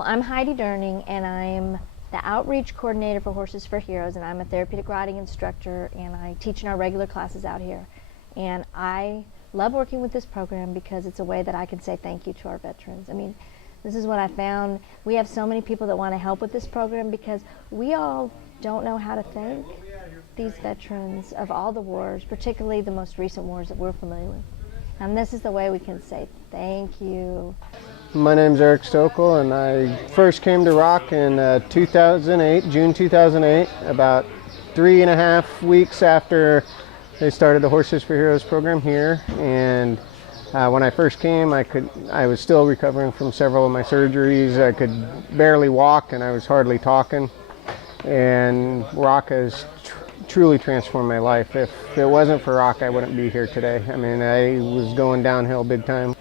I'm Heidi Durning, and I'm the outreach coordinator for Horses for Heroes, and I'm a therapeutic riding instructor, and I teach in our regular classes out here. And I love working with this program because it's a way that I can say thank you to our veterans. I mean, this is what I found. We have so many people that want to help with this program because we all don't know how to thank these veterans of all the wars, particularly the most recent wars that we're familiar with. And this is the way we can say thank you. My name's R.O.C.K, and I first came to R.O.C.K in 2008, June 2008, about 3.5 weeks after they started the Horses for Heroes program here. And when I first came, I was still recovering from several of my surgeries. I could barely walk, and I was hardly talking. And R.O.C.K has truly transformed my life. If it wasn't for R.O.C.K, I wouldn't be here today. I mean, I was going downhill big time.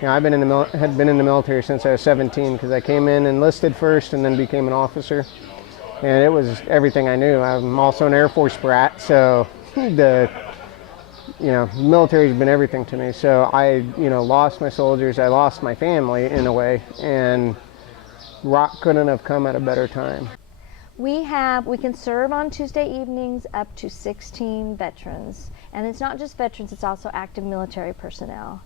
You know, had been in the military since I was 17 because I came in, enlisted first, and then became an officer. And it was everything I knew. I'm also an Air Force brat, so the military's been everything to me. So I, lost my soldiers, I lost my family in a way, and R.O.C couldn't have come at a better time. We can serve on Tuesday evenings up to 16 veterans. And it's not just veterans, it's also active military personnel.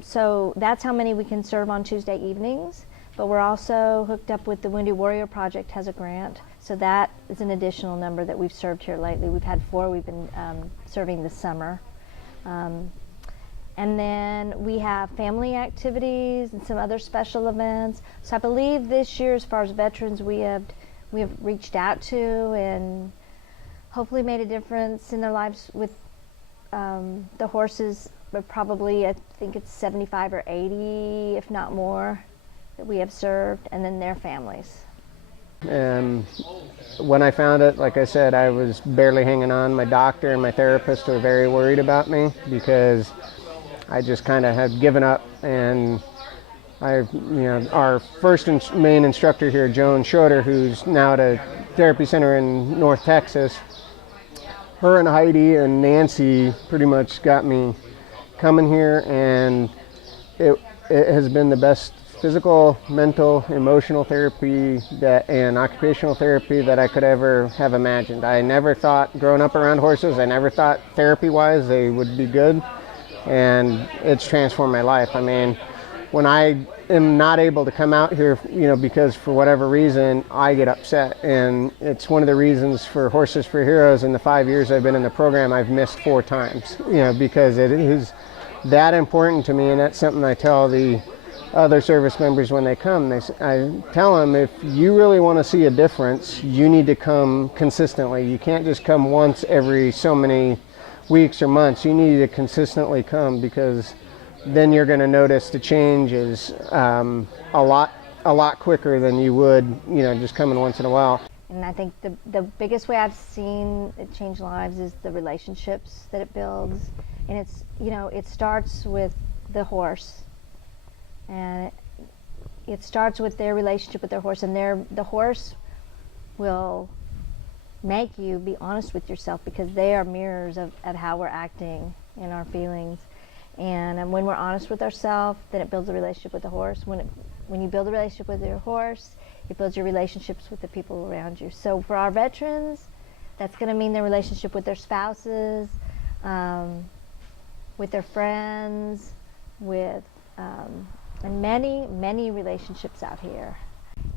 So that's how many we can serve on Tuesday evenings. But we're also hooked up with the Wounded Warrior Project has a grant. So that is an additional number that we've served here lately. We've had 4 we've been serving this summer. And then we have family activities and some other special events. So I believe this year, as far as veterans, we have reached out to and hopefully made a difference in their lives with the horses, but probably I think it's 75 or 80, if not more, that we have served, and then their families. And when I found it, like I said, I was barely hanging on. My doctor and my therapist were very worried about me because I just kind of had given up. And our first main instructor here, Joan Schroeder, who's now at a therapy center in North Texas, her and Heidi and Nancy pretty much got me coming here, and it has been the best physical, mental, emotional therapy and occupational therapy that I could ever have imagined. I never thought, growing up around horses, I never thought therapy-wise they would be good, and it's transformed my life. I mean, when I am not able to come out here, because for whatever reason, I get upset. And it's one of the reasons for Horses for Heroes in the 5 years I've been in the program, I've missed 4 times, because it is that important to me. And that's something I tell the other service members when they come. I tell them, if you really want to see a difference, you need to come consistently. You can't just come once every so many weeks or months. You need to consistently come, because then you're going to notice the change is a lot quicker than you would, just coming once in a while. And I think the biggest way I've seen it change lives is the relationships that it builds. And it's, it starts with the horse. And it starts with their relationship with their horse. And the horse will make you be honest with yourself, because they are mirrors of how we're acting and our feelings. And when we're honest with ourselves, then it builds a relationship with the horse. When you build a relationship with your horse, it builds your relationships with the people around you. So for our veterans, that's going to mean their relationship with their spouses, with their friends, with and many relationships out here.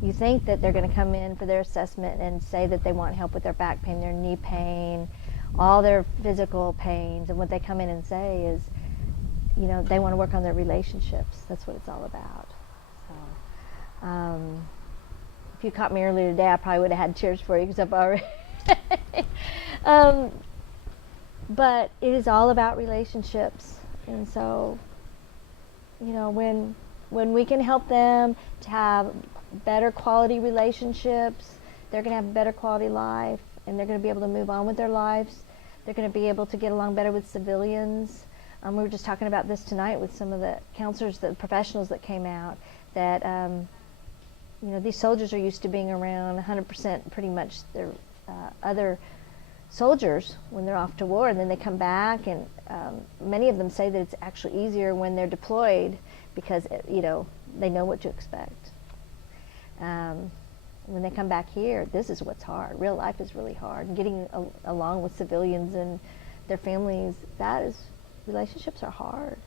You think that they're going to come in for their assessment and say that they want help with their back pain, their knee pain, all their physical pains, and what they come in and say is, they want to work on their relationships. That's what it's all about. So, if you caught me earlier today, I probably would have had cheers for you, because I've already. But it is all about relationships, and so, when we can help them to have better quality relationships, they're going to have a better quality life, and they're going to be able to move on with their lives. They're going to be able to get along better with civilians. We were just talking about this tonight with some of the counselors, the professionals that came out, that these soldiers are used to being around 100% pretty much their other soldiers when they're off to war, and then they come back, and many of them say that it's actually easier when they're deployed, because they know what to expect. When they come back here, this is what's hard. Real life is really hard. And getting along with civilians and their families, relationships are hard.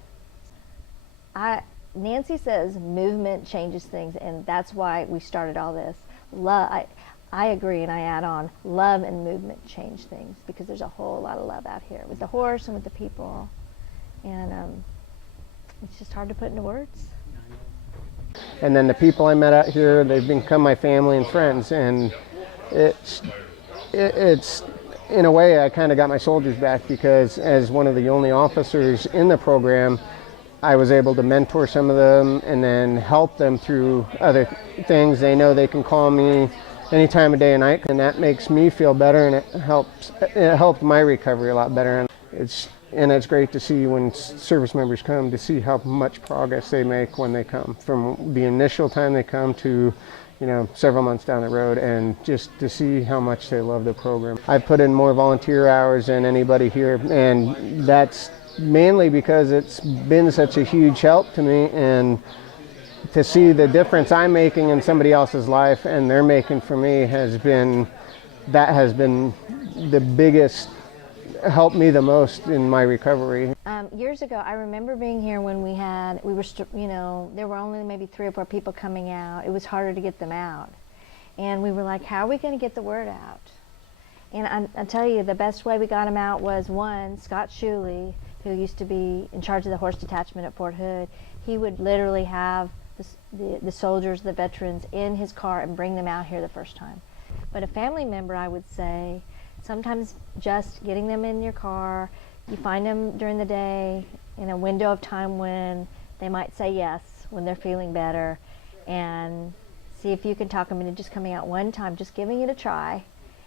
Nancy says movement changes things, and that's why we started all this. I agree, and I add on, love and movement change things, because there's a whole lot of love out here with the horse and with the people. And it's just hard to put into words. And then the people I met out here, they've become my family and friends, and it's in a way I kind of got my soldiers back, because as one of the only officers in the program, I was able to mentor some of them and then help them through other things. They know they can call me any time of day and night, and that makes me feel better, and it helped my recovery a lot better. And it's great to see when service members come, to see how much progress they make when they come, from the initial time they come to, several months down the road, and just to see how much they love the program. I've put in more volunteer hours than anybody here, and that's mainly because it's been such a huge help to me, and to see the difference I'm making in somebody else's life and they're making for me has been the biggest, helped me the most in my recovery. Years ago, I remember being here when there were only maybe 3 or 4 people coming out. It was harder to get them out. And we were like, how are we going to get the word out? And I tell you, the best way we got them out was, one, Scott Shuley, who used to be in charge of the horse detachment at Fort Hood. He would literally have the soldiers, the veterans, in his car and bring them out here the first time. But a family member, I would say, sometimes just getting them in your car, you find them during the day in a window of time when they might say yes, when they're feeling better, and see if you can talk them into just coming out one time, just giving it a try,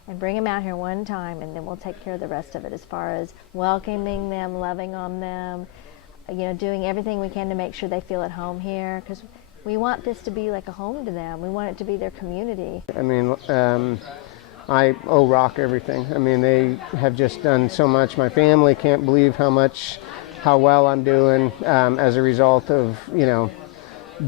and bring them out here one time, and then we'll take care of the rest of it, as far as welcoming them, loving on them, doing everything we can to make sure they feel at home here, because we want this to be like a home to them. We want it to be their community. I mean, I owe R.O.C.K everything. I mean, they have just done so much. My family can't believe how well I'm doing as a result of,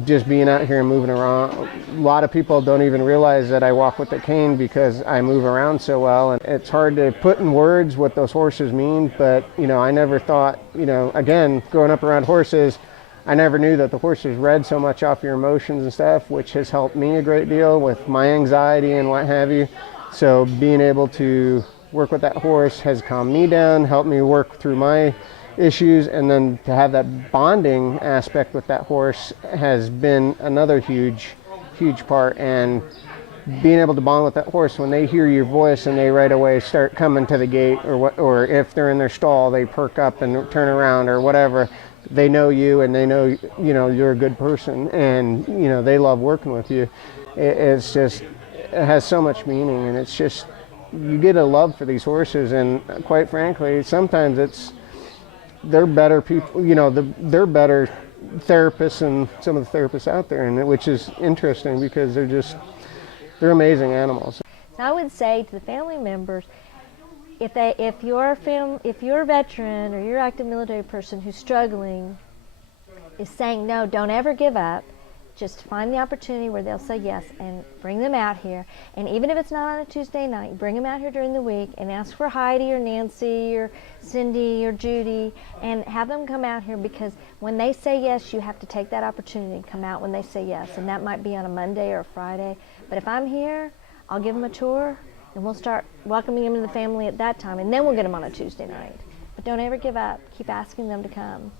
just being out here and moving around. A lot of people don't even realize that I walk with a cane because I move around so well, and it's hard to put in words what those horses mean, but I never thought, again, growing up around horses, I never knew that the horses read so much off your emotions and stuff, which has helped me a great deal with my anxiety and what have you. So being able to work with that horse has calmed me down, helped me work through my issues, and then to have that bonding aspect with that horse has been another huge part. And being able to bond with that horse, when they hear your voice and they right away start coming to the gate, or if they're in their stall, they perk up and turn around or whatever, they know you and they know you're a good person, and they love working with you. It has so much meaning, and it's just, you get a love for these horses, and quite frankly, sometimes they're better people, they're better therapists than some of the therapists out there, and which is interesting because they're amazing animals. So I would say to the family members, if you're a veteran or you're an active military person who's struggling, is saying no, don't ever give up. Just find the opportunity where they'll say yes and bring them out here. And even if it's not on a Tuesday night, bring them out here during the week and ask for Heidi or Nancy or Cindy or Judy, and have them come out here, because when they say yes, you have to take that opportunity and come out when they say yes. And that might be on a Monday or a Friday. But if I'm here, I'll give them a tour, and we'll start welcoming them to the family at that time, and then we'll get them on a Tuesday night. But don't ever give up. Keep asking them to come.